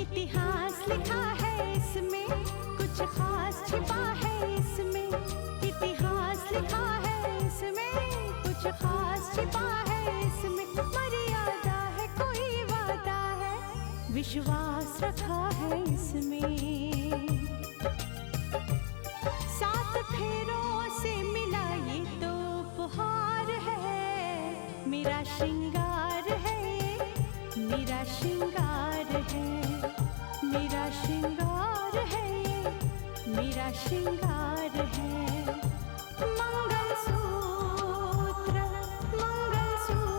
इतिहास लिखा है इसमें, कुछ खास छिपा है इसमें। इतिहास लिखा है इसमें, कुछ खास छिपा है इसमें। मर्यादा है, कोई वादा है, विश्वास रखा है इसमें। सात फेरों से मिला ये तो उपहार है, मेरा श्रृंगार है, मेरा श्रृंगार है, मेरा श्रृंगार है, मेरा श्रृंगार है। मंगलसूत्र, मंगलसूत्र,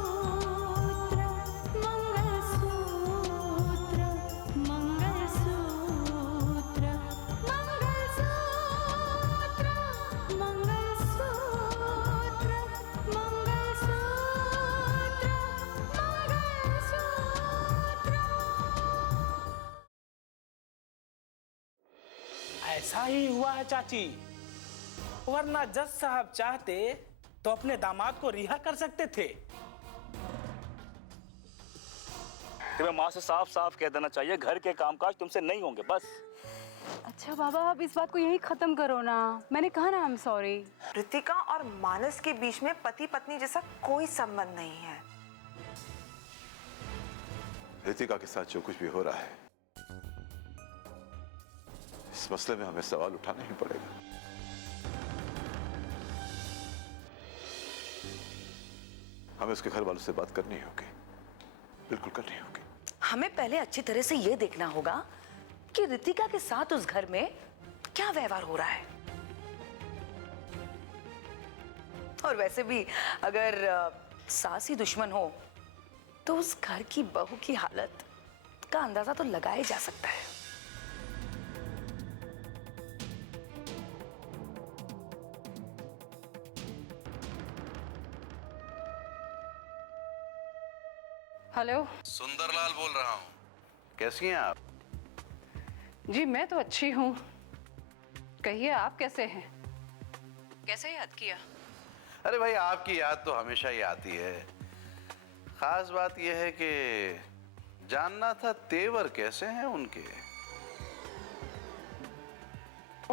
मंगलसूत्र, मंगलसूत्र, मंगलसूत्र, मंगलसूत्र, मंगलसूत्र। ऐसा ही हुआ है चाची, वरना जज साहब चाहते तो अपने दामाद को रिहा कर सकते थे। तुम्हें माँ से साफ साफ कह देना चाहिए, घर के कामकाज तुमसे नहीं होंगे, बस। अच्छा बाबा, अब इस बात को यही खत्म करो ना। मैंने कहा ना, आई एम सॉरी। रितिका और मानस के बीच में पति पत्नी जैसा कोई संबंध नहीं है। रितिका के साथ जो कुछ भी हो रहा है, इस मसले में हमें सवाल उठाना ही पड़ेगा। हमें उसके घर वालों से बात करनी होगी, बिल्कुल करनी होगी। हमें पहले अच्छी तरह से ये देखना होगा कि रितिका के साथ उस घर में क्या व्यवहार हो रहा है। और वैसे भी अगर सास ही दुश्मन हो तो उस घर की बहू की हालत का अंदाजा तो लगाया जा सकता है। हेलो सुंदरलाल बोल रहा हूँ। कैसी हैं आप? जी, मैं तो अच्छी हूँ। कहिए, आप कैसे हैं? कैसे याद किया? अरे भाई, आपकी याद तो हमेशा ही आती है। खास बात यह है कि जानना था तेवर कैसे हैं उनके।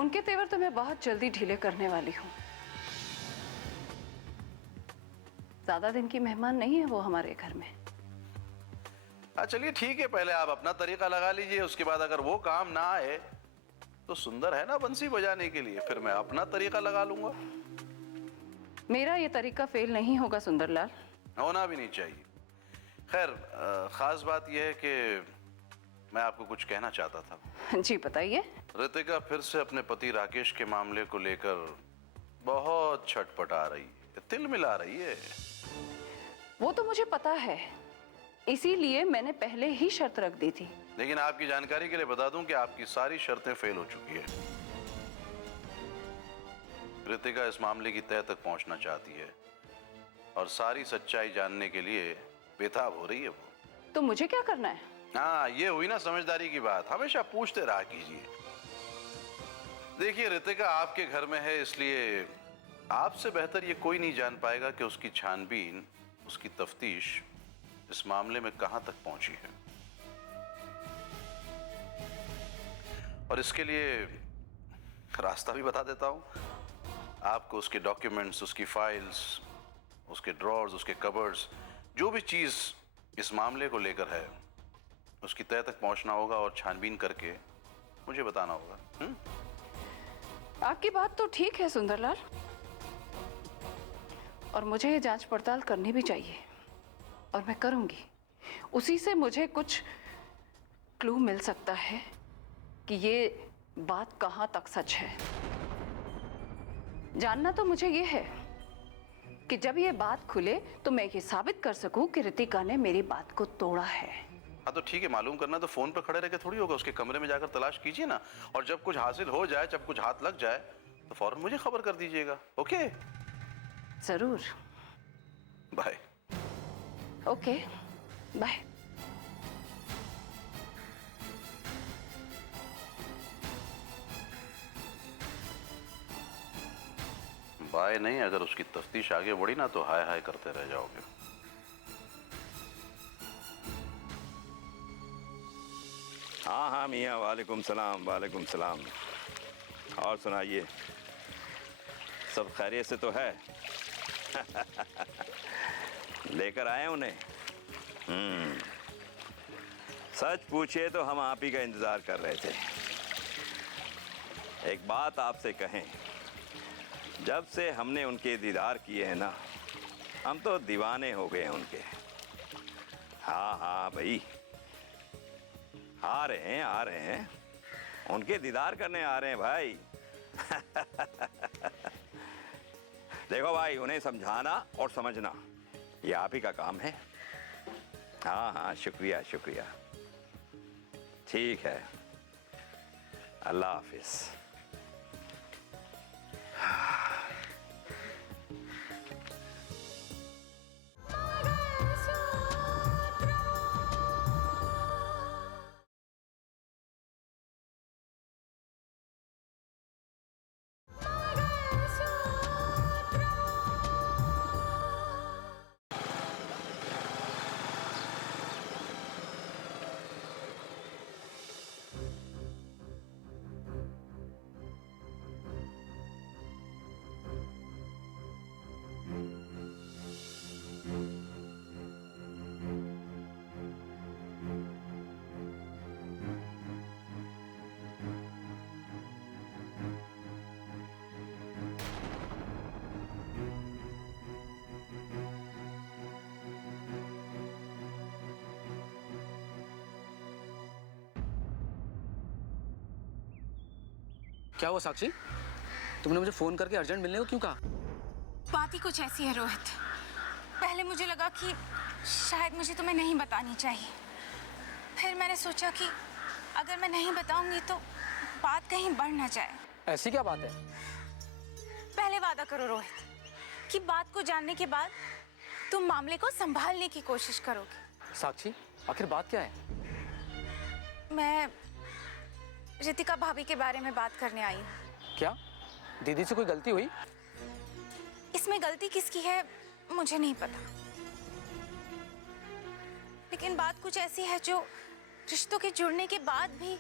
उनके तेवर तो मैं बहुत जल्दी ढीले करने वाली हूँ। ज्यादा दिन की मेहमान नहीं है वो हमारे घर में। हाँ चलिए ठीक है, पहले आप अपना तरीका लगा लीजिए, उसके बाद अगर वो काम ना आए तो सुंदर है ना बंसी बजाने के लिए, फिर मैं अपना तरीका लगा लूंगा। मेरा ये तरीका फेल नहीं होगा सुंदरलाल। होना भी नहीं चाहिए। खैर, खास बात यह है कि मैं आपको कुछ कहना चाहता था। जी बताइए। रितिका फिर से अपने पति राकेश के मामले को लेकर बहुत छटपटा रही है, तिल मिला रही है। वो तो मुझे पता है, इसीलिए मैंने पहले ही शर्त रख दी थी। लेकिन आपकी जानकारी के लिए बता दूं कि आपकी सारी शर्तें फेल हो चुकी है। रितिका इस मामले की तह तक पहुंचना चाहती है और सारी सच्चाई जानने के लिए बेताब हो रही है वो। तो मुझे क्या करना है? हाँ, ये हुई ना समझदारी की बात। हमेशा पूछते रहा कीजिए। देखिए, रितिका आपके घर में है, इसलिए आपसे बेहतर ये कोई नहीं जान पाएगा कि उसकी छानबीन, उसकी तफ्तीश इस मामले में कहां तक पहुंची है। और इसके लिए रास्ता भी बता देता हूं। आपको उसके डॉक्यूमेंट्स, उसकी फाइल्स, उसके ड्रॉर्स, उसके कबर्ड्स, जो भी चीज इस मामले को लेकर है, उसकी तह तक पहुंचना होगा और छानबीन करके मुझे बताना होगा। आपकी बात तो ठीक है सुंदरलाल, और मुझे ये जांच पड़ताल करनी भी चाहिए और मैं करूंगी। उसी से मुझे कुछ क्लू मिल सकता है कि ये बात कहां तक सच है। जानना तो मुझे ये है कि जब ये बात खुले तो मैं ये साबित कर सकूं कि रितिका ने मेरी बात को तोड़ा है। हाँ तो ठीक है, मालूम करना तो फोन पर खड़े रह के थोड़ी होगा। उसके कमरे में जाकर तलाश कीजिए ना, और जब कुछ हासिल हो जाए, जब कुछ हाथ लग जाए तो फौरन मुझे खबर कर दीजिएगा। ओके? जरूर। बाय। Okay, bye. बाय नहीं, अगर उसकी तफ्तीश आगे बढ़ी ना तो हाय हाय करते रह जाओगे। हाँ हाँ मियाँ, वालेकुम सलाम, वालेकुम सलाम। और सुनाइए, सब खैरियत से तो है? लेकर आए उन्हें? सच पूछिए तो हम आप ही का इंतजार कर रहे थे। एक बात आपसे कहें, जब से हमने उनके दीदार किए हैं ना, हम तो दीवाने हो गए हैं उनके। हाँ हाँ भाई, आ रहे हैं, उनके दीदार करने आ रहे हैं भाई। देखो भाई, उन्हें समझाना और समझना ये आप ही का काम है। हाँ हाँ, शुक्रिया शुक्रिया। ठीक है, अल्लाह हाफिज। क्या हुआ साक्षी? तुमने मुझे फोन करके अर्जेंट मिलने को क्यों कहा? बात ही कुछ ऐसी है रोहित। पहले मुझे लगा कि शायद मुझे तुम्हें नहीं बतानी चाहिए, फिर मैंने सोचा कि अगर मैं नहीं बताऊंगी तो बात कहीं बढ़ ना जाए। ऐसी क्या बात है? पहले वादा करो रोहित कि बात को जानने के बाद तुम मामले को संभालने की कोशिश करोगे। साक्षी, आखिर बात क्या है? मैं रितिका भाभी के बारे में बात करने आई हूँ। क्या दीदी से कोई गलती हुई? इसमें गलती किसकी है मुझे नहीं पता, लेकिन बात कुछ ऐसी है जो रिश्तों के जुड़ने के बाद भी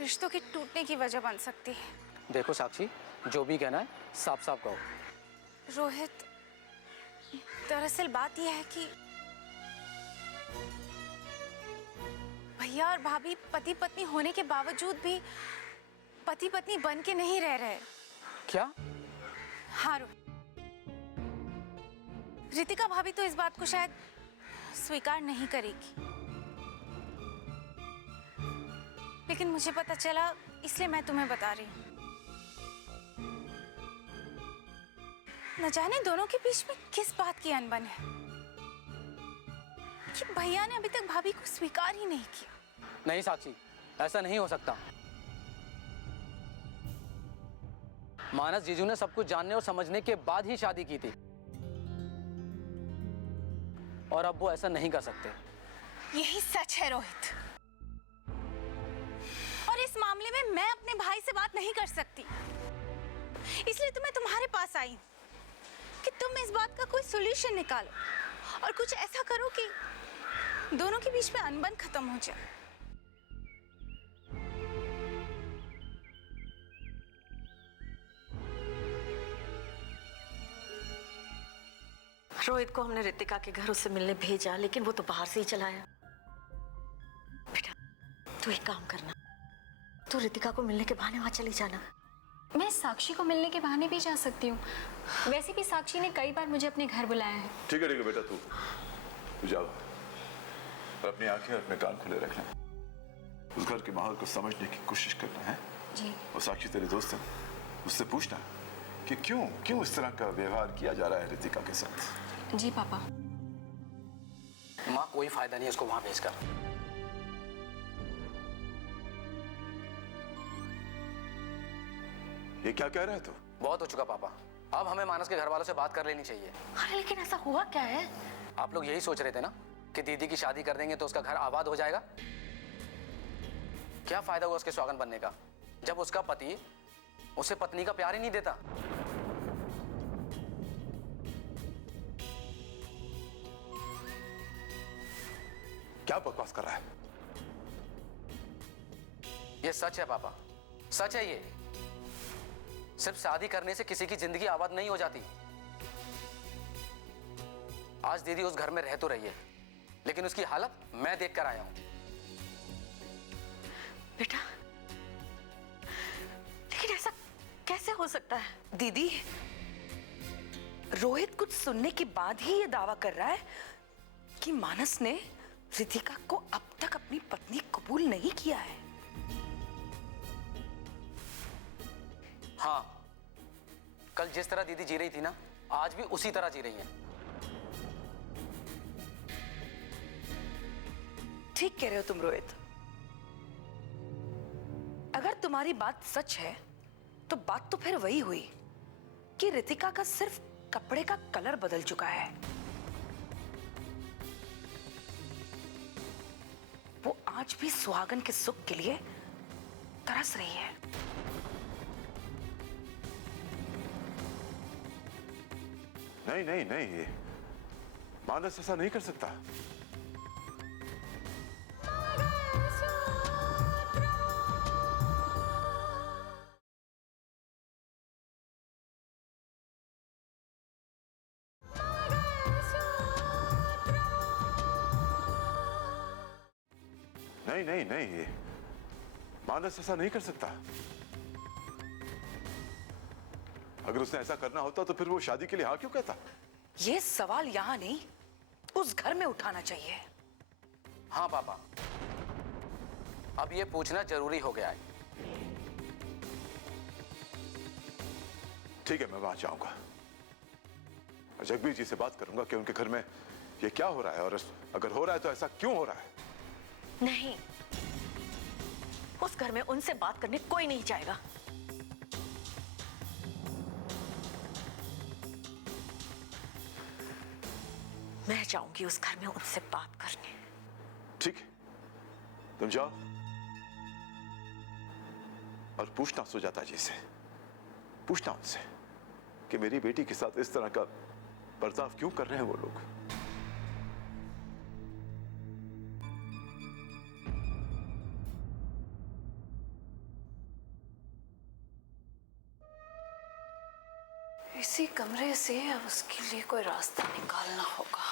रिश्तों के टूटने की वजह बन सकती है। देखो साक्षी, जो भी कहना है साफ साफ कहो। रोहित, दरअसल बात यह है कि भैया और भाभी पति पत्नी होने के बावजूद भी पति पत्नी बन के नहीं रह रहे। क्या? हाँ रोहित, रितिका भाभी तो इस बात को शायद स्वीकार नहीं करेगी, लेकिन मुझे पता चला इसलिए मैं तुम्हें बता रही हूँ। न जाने दोनों के बीच में किस बात की अनबन है कि भैया ने अभी तक भाभी को स्वीकार ही नहीं किया। नहीं साक्षी, ऐसा नहीं हो सकता। मानस जीजू ने सब कुछ जानने और समझने के बाद ही शादी की थी, और अब वो ऐसा नहीं कर सकते। यही सच है रोहित, और इस मामले में मैं अपने भाई से बात नहीं कर सकती, इसलिए तो मैं तुम्हारे पास आई हूं कि तुम इस बात का कोई सॉल्यूशन निकालो और कुछ ऐसा करो कि दोनों के बीच में अनबन खत्म हो जाए। रोहित को हमने रितिका के घर उससे मिलने भेजा, लेकिन वो तो बाहर से ही चला आया। बेटा, तू एक काम करना, तू रितिका को मिलने के बहाने वहां चली जाना। मैं साक्षी को मिलने के बहाने भी जा सकती हूँ। वैसे भी साक्षी ने कई बार मुझे अपने घर बुलाया है। ठीक है बेटा, तू जाओ, और अपनी आंखें और अपने कान खुले रखना। उस घर के माहौल को समझने की कोशिश करना है। जी। और साक्षी तेरी दोस्त है, उससे पूछना कि क्यों इस तरह का व्यवहार किया जा रहा है रितिका के साथ। जी पापा। माँ, कोई फायदा नहीं है उसको वहां भेजकर। ये क्या कह रहा है तू? बहुत हो चुका पापा, अब हमें मानस के घर वालों से बात कर लेनी चाहिए। अरे लेकिन ऐसा हुआ क्या है? आप लोग यही सोच रहे थे ना कि दीदी की शादी कर देंगे तो उसका घर आबाद हो जाएगा। क्या फायदा हुआ उसके स्वागन बनने का, जब उसका पति उसे पत्नी का प्यार ही नहीं देता। क्या बकवास कर रहा है? ये सच है पापा, सच है ये। सिर्फ शादी करने से किसी की जिंदगी आबाद नहीं हो जाती। आज दीदी उस घर में रह तो रही है, लेकिन उसकी हालत मैं देख कर आया हूं। बेटा, लेकिन ऐसा कैसे हो सकता है? दीदी, रोहित कुछ सुनने के बाद ही ये दावा कर रहा है कि मानस ने रितिका को अब तक अपनी पत्नी कबूल नहीं किया है। हाँ, कल जिस तरह दीदी जी रही थी ना, आज भी उसी तरह जी रही हैं। ठीक कह रहे हो तुम रोहित। अगर तुम्हारी बात सच है तो बात तो फिर वही हुई कि रितिका का सिर्फ कपड़े का कलर बदल चुका है। वो आज भी सुहागन के सुख के लिए तरस रही है। नहीं नहीं नहीं, ये मानस ऐसा नहीं कर सकता। नहीं नहीं नहीं, ये मानस ऐसा नहीं कर सकता। अगर उसने ऐसा करना होता तो फिर वो शादी के लिए हाँ क्यों कहता? ये सवाल यहां नहीं, उस घर में उठाना चाहिए। हाँ पापा, अब ये पूछना जरूरी हो गया है। ठीक है, मैं वहां जाऊंगा और जगबीर जी से बात करूंगा कि उनके घर में ये क्या हो रहा है, और अगर हो रहा है तो ऐसा क्यों हो रहा है। नहीं, उस घर में उनसे बात करने कोई नहीं जाएगा। मैं जाऊंगी उस घर में उनसे बात करने। ठीक है, तुम जाओ और पूछना सुजाता जी से, पूछना उनसे कि मेरी बेटी के साथ इस तरह का बर्ताव क्यों कर रहे हैं वो लोग। इसी कमरे से अब उसके लिए कोई रास्ता निकालना होगा।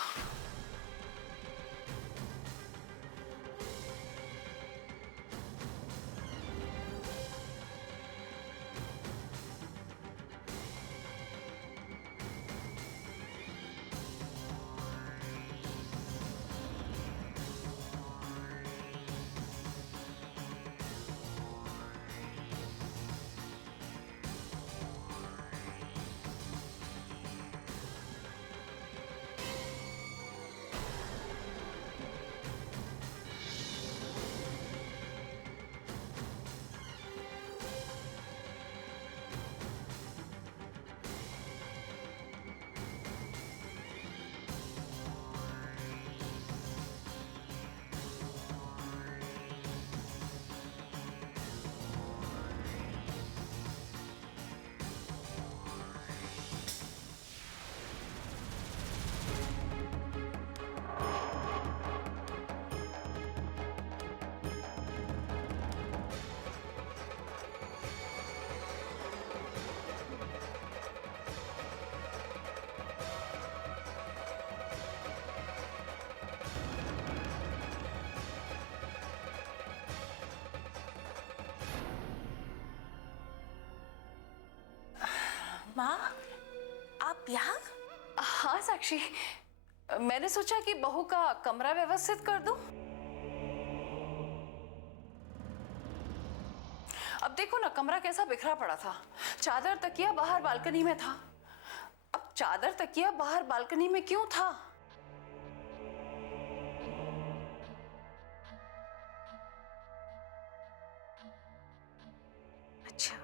माँ, आप यहाँ? हाँ साक्षी, मैंने सोचा कि बहू का कमरा व्यवस्थित कर दूं। अब देखो ना, कमरा कैसा बिखरा पड़ा था। चादर तकिया बाहर बालकनी में था। अब चादर तकिया बाहर बालकनी में क्यों था? अच्छा,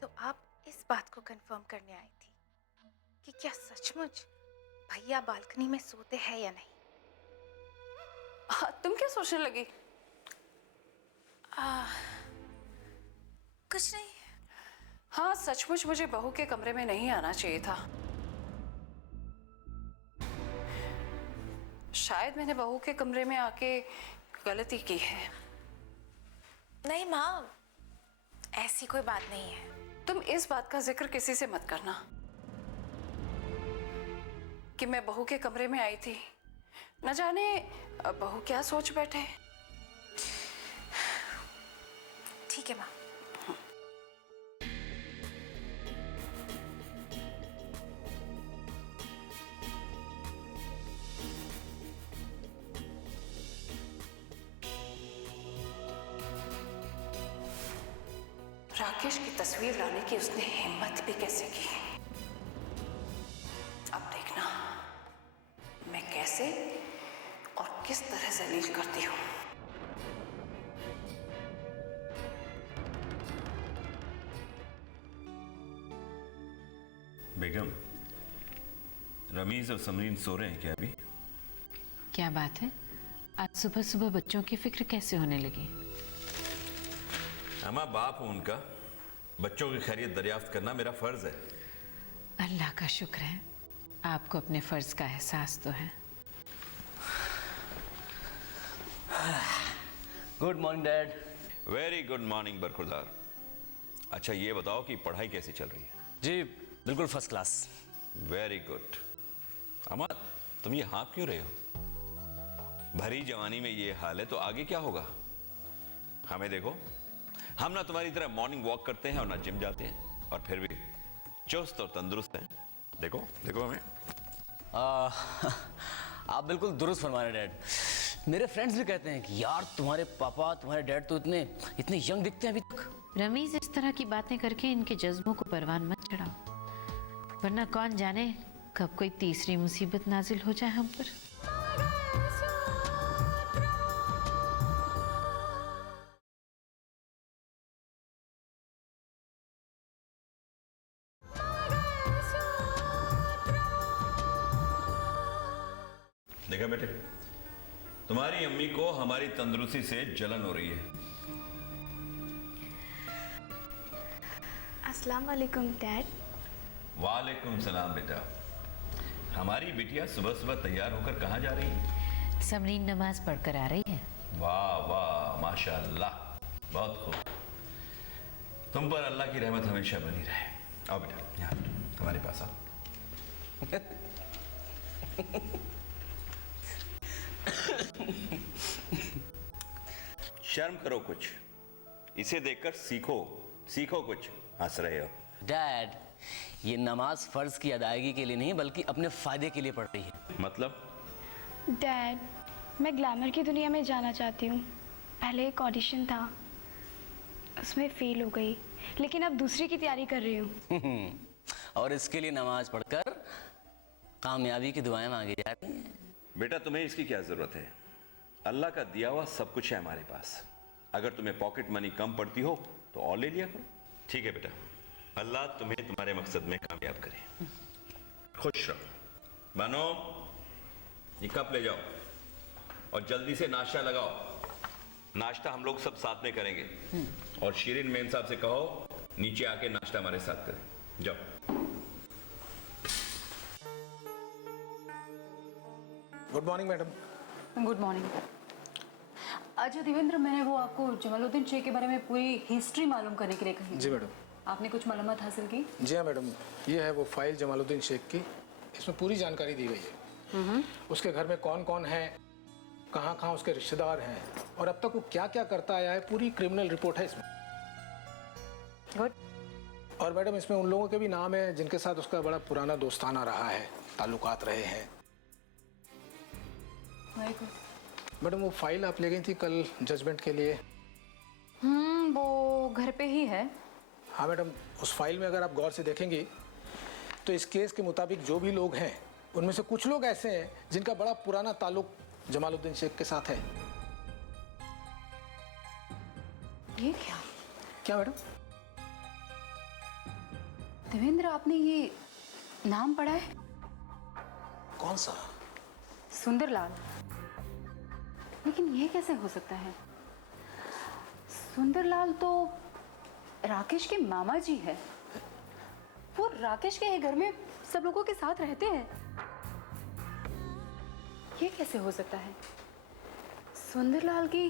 तो आप इस बात को कंफर्म करने आई थी कि क्या सचमुच भैया बालकनी में सोते हैं या नहीं? हाँ, तुम क्या सोचने लगी? कुछ नहीं। हाँ, सचमुच मुझे बहू के कमरे में नहीं आना चाहिए था। शायद मैंने बहू के कमरे में आके गलती की है। नहीं माँ, ऐसी कोई बात नहीं है। तुम इस बात का जिक्र किसी से मत करना कि मैं बहू के कमरे में आई थी। न जाने बहू क्या सोच बैठे। ठीक है माँ। राकेश की तस्वीर लाने की उसने हिम्मत भी कैसे की। अब देखना मैं कैसे और किस तरह जलील करती हूँ। बेगम, रमीज और समरीन सो रहे हैं क्या अभी? क्या बात है, आज सुबह सुबह बच्चों की फिक्र कैसे होने लगी? अम्मा, बाप हूं उनका, बच्चों की खैरियत दरियाफ्त करना मेरा फर्ज है। अल्लाह का शुक्र है, आपको अपने फर्ज का एहसास तो है। Good morning dad. Very good morning बरखुरदार। अच्छा ये बताओ कि पढ़ाई कैसी चल रही है? जी बिल्कुल फर्स्ट क्लास। Very good. अम्मा, तुम ये हाँफ क्यों रहे हो? भरी जवानी में ये हाल है तो आगे क्या होगा? हमें देखो, हम ना तुम्हारी तरह मॉर्निंग वॉक करते हैं और ना जिम जाते हैं, और फिर भी चुस्त और तंदुरुस्त हैं। देखो देखो हमें। आप बिल्कुल दुरुस्त फरमा रहे डैड। मेरे फ्रेंड्स भी कहते हैं कि यार तुम्हारे पापा, तुम्हारे डैड तो इतने यंग दिखते हैं अभी तक। रमीज, इस तरह की बातें करके इनके जज्बों को परवान मत चढ़ाओ, वरना कौन जाने कब कोई तीसरी मुसीबत नाजिल हो जाए हम पर। देखा बेटे, तुम्हारी अम्मी को हमारी तंदुरुस्ती से जलन हो रही है। अस्सलाम वालेकुम डैड। वालेकुम सलाम बेटा। हमारी बिटिया सुबह सुबह तैयार होकर कहाँ जा रही है? समरीन नमाज पढ़कर आ रही है। वाह वाह, माशाअल्लाह, बहुत खूब। तुम पर अल्लाह की रहमत हमेशा बनी रहे। आओ बेटा, यहाँ हमारे पास आओ। शर्म करो कुछ, इसे देखकर सीखो, सीखो कुछ। हंस रहे हो? डैड, ये नमाज फर्ज की अदायगी के लिए नहीं बल्कि अपने फायदे के लिए पढ़ रही है। मतलब? डैड, मैं ग्लैमर की दुनिया में जाना चाहती हूँ। पहले एक ऑडिशन था, उसमें फेल हो गई, लेकिन अब दूसरी की तैयारी कर रही हूँ। और इसके लिए नमाज पढ़कर कामयाबी की दुआएं मांगी जाती हैं। बेटा, तुम्हें इसकी क्या जरूरत है? अल्लाह का दिया हुआ सब कुछ है हमारे पास। अगर तुम्हें पॉकेट मनी कम पड़ती हो तो और ले लिया करो। ठीक है बेटा, अल्लाह तुम्हें तुम्हारे मकसद में कामयाब करे। खुश रहो। बानो, ये कप ले जाओ और जल्दी से नाश्ता लगाओ। नाश्ता हम लोग सब साथ में करेंगे। और शीरिन मेम साहब से कहो नीचे आके नाश्ता हमारे साथ करें। जाओ। Good morning madam. Good morning. अच्छा देवेंद्र, मैंने वो आपको जमालुद्दीन शेख के बारे में पूरी हिस्ट्री मालूम करने के लिए कही। जी मैडम। आपने कुछ मालूमात हासिल की? जी हाँ मैडम, ये है वो फाइल जमालुद्दीन शेख की। इसमें पूरी जानकारी दी गई है। उसके घर में कौन कौन है, कहाँ कहाँ उसके रिश्तेदार हैं, और अब तक वो क्या क्या करता आया है, पूरी क्रिमिनल रिपोर्ट है इसमें। गुड। और मैडम इसमें उन लोगों के भी नाम है जिनके साथ उसका बड़ा पुराना दोस्ताना रहा है, ताल्लुकात रहे हैं। मैडम वो फाइल आप ले गई थी कल जजमेंट के लिए? वो घर पे ही है। हाँ मैडम, उस फाइल में अगर आप गौर से देखेंगी तो इस केस के मुताबिक जो भी लोग हैं उनमें से कुछ लोग ऐसे हैं जिनका बड़ा पुराना ताल्लुक जमालुद्दीन शेख के साथ है। ये क्या? क्या मैडम? देवेंद्र, आपने ये नाम पढ़ा है? कौन सा? सुंदरलाल। लेकिन ये कैसे हो सकता है? सुंदरलाल तो राकेश के मामा जी है। वो राकेश के घर में सब लोगों के साथ रहते हैं। ये कैसे हो सकता है? सुंदरलाल की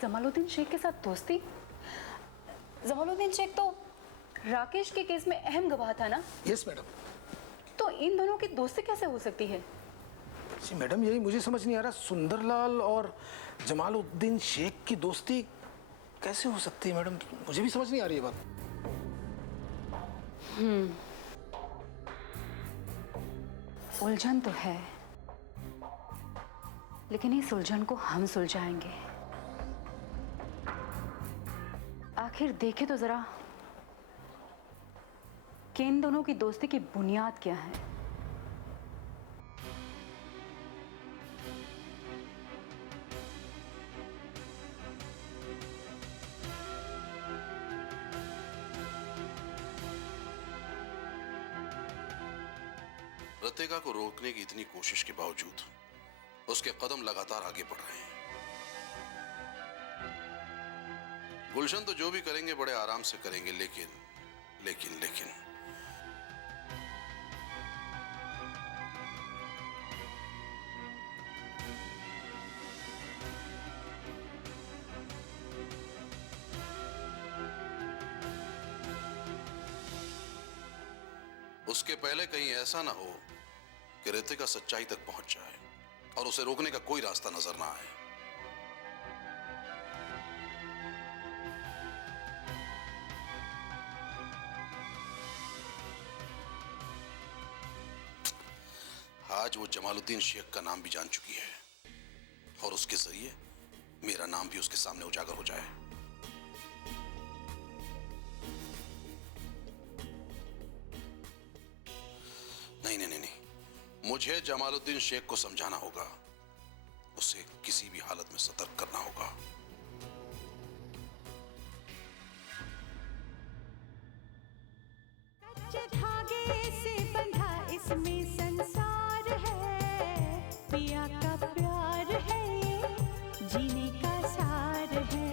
जमालुद्दीन शेख के साथ दोस्ती? जमालुद्दीन शेख तो राकेश के केस में अहम गवाह था ना? Yes madam. तो इन दोनों की दोस्ती कैसे हो सकती है? जी मैडम, यही मुझे समझ नहीं आ रहा, सुंदरलाल और जमालुद्दीन शेख की दोस्ती कैसे हो सकती है मैडम? मुझे भी समझ नहीं आ रही है बात। उलझन तो है, लेकिन इस उलझन को हम सुलझाएंगे। आखिर देखे तो जरा कि इन दोनों की दोस्ती की बुनियाद क्या है। रितिका को रोकने की इतनी कोशिश के बावजूद उसके कदम लगातार आगे बढ़ रहे हैं। गुलशन तो जो भी करेंगे बड़े आराम से करेंगे, लेकिन लेकिन लेकिन उसके पहले कहीं ऐसा ना हो कि रितिका सच्चाई तक पहुंच जाए और उसे रोकने का कोई रास्ता नजर ना आए। आज वो जमालुद्दीन शेख का नाम भी जान चुकी है और उसके जरिए मेरा नाम भी उसके सामने उजागर हो जाए। नहीं नहीं नहीं नहीं, मुझे जमालुद्दीन शेख को समझाना होगा, उसे किसी भी हालत में सतर्क करना होगा। कच्चे धागे से बंधा इसमें संसार है, पिया का प्यार है ये जीने का सार है,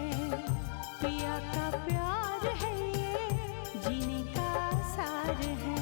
पिया का प्यार है ये जीने का सार है।